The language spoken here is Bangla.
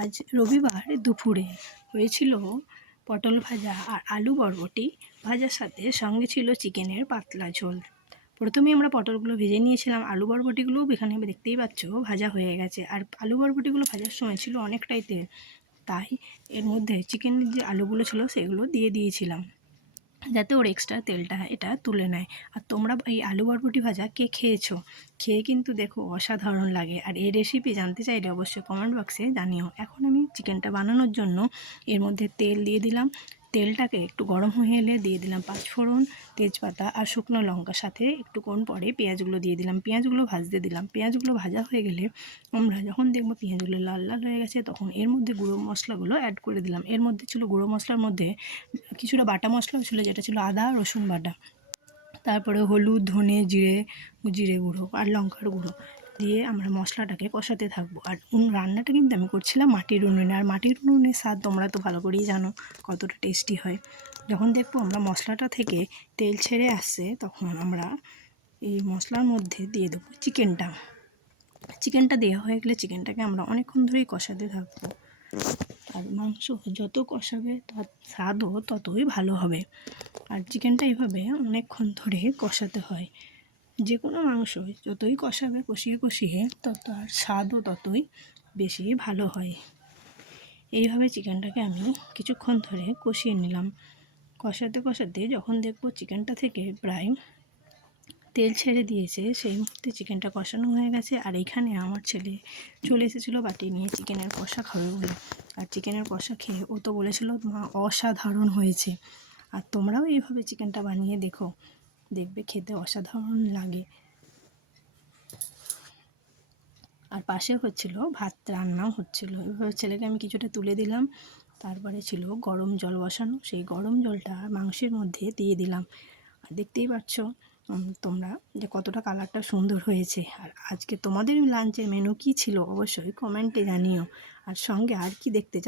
আজ রবিবার দুপুরে হয়েছিল পটল ভাজা আর আলু বরবটি ভাজার সাথে সঙ্গে ছিল চিকেনের পাতলা ঝোল। প্রথমেই আমরা পটলগুলো ভেজে নিয়েছিলাম, আলু বরবটিগুলোও এখানে দেখতেই পাচ্ছ ভাজা হয়ে গেছে। আর আলু বরবটিগুলো ভাজার সময় ছিল অনেকটাই তেল, তাই এর মধ্যে চিকেনের যে আলুগুলো ছিল সেগুলো দিয়ে দিয়েছিলাম যাতে ওর এক্সট্রা তেলটা এটা তুলে নেয়। আর তোমরা এই আলু বরবটি ভাজা কে খেয়েছো? খেয়ে কিন্তু দেখো অসাধারণ লাগে। আর এই রেসিপি জানতে চাইলে অবশ্যই কমেন্ট বক্সে জানিও। এখন আমি চিকেনটা বানানোর জন্য এর মধ্যে তেল দিয়ে দিলাম। তেলটাকে একটু গরম হয়ে এলে দিয়ে দিলাম পাঁচফোড়ন, তেজপাতা আর শুকনো লঙ্কা, সাথে একটুক্ষণ পরে পেঁয়াজগুলো দিয়ে দিলাম। পেঁয়াজগুলো ভাজতে দিলাম। পেঁয়াজগুলো ভাজা হয়ে গেলে আমরা যখন দেখবো পেঁয়াজগুলো লাল লাল হয়ে গেছে তখন এর মধ্যে গুঁড়ো মশলাগুলো অ্যাড করে দিলাম। এর মধ্যে ছিল গুঁড়ো মশলার মধ্যে কিছুটা বাটা মশলাও ছিল, যেটা ছিল আদা রসুন বাটা, তারপরে হলুদ, ধনে, জিরে গুঁড়ো আর লঙ্কার গুঁড়ো দিয়ে আমরা মশলাটাকে কষাতে থাকবো। আর রান্নাটা কিন্তু আমি করছিলাম মাটির উনুনে। আর মাটির উনুনের স্বাদ তোমরা তো ভালো করেই জানো কতটা টেস্টি হয়। যখন দেখবো আমরা মশলাটা থেকে তেল ছেড়ে আসছে তখন আমরা এই মশলার মধ্যে দিয়ে দেবো চিকেনটা দেওয়া হয়ে গেলে চিকেনটাকে আমরা অনেকক্ষণ ধরেই কষাতে থাকবো। আর মাংস যত কষাবে তার স্বাদও ততই ভালো হবে। আর চিকেনটা এভাবে অনেকক্ষণ ধরে কষাতে হয়। যে কোনো মাংস যতই কষাবে কষিয়ে তত আর স্বাদও ততই বেশি ভালো হয়। এইভাবে চিকেনটাকে আমি কিছুক্ষণ ধরে কষিয়ে নিলাম। কষাতে যখন দেখবো চিকেনটা থেকে প্রায় তেল ছেড়ে দিয়েছে, সেই মুহূর্তে চিকেনটা কষানো হয়ে গেছে। আর এখানে আমার ছেলে চলে এসেছিলো বাটি নিয়ে চিকেনের কষা খাবে বলে। আর চিকেনের কষা খেয়ে ও তো বলেছিল মা অসাধারণ হয়েছে। আর তোমরাও এইভাবে চিকেনটা বানিয়ে দেখো, দেখবে খেতে অসাধারণ লাগে। আর পাশে হচ্ছিল ভাত রান্নাও হচ্ছিল। এভাবে ছেলেকে আমি কিছুটা তুলে দিলাম। তারপরে ছিল গরম জল বসানো, সেই গরম জলটা মাংসের মধ্যে দিয়ে দিলাম। আর দেখতেই পাচ্ছ তোমরা যে কতটা কালারটা সুন্দর হয়েছে। আর আজকে তোমাদের লাঞ্চের মেনু কী ছিল অবশ্যই কমেন্টে জানিও। আর সঙ্গে আর কি দেখতে চাও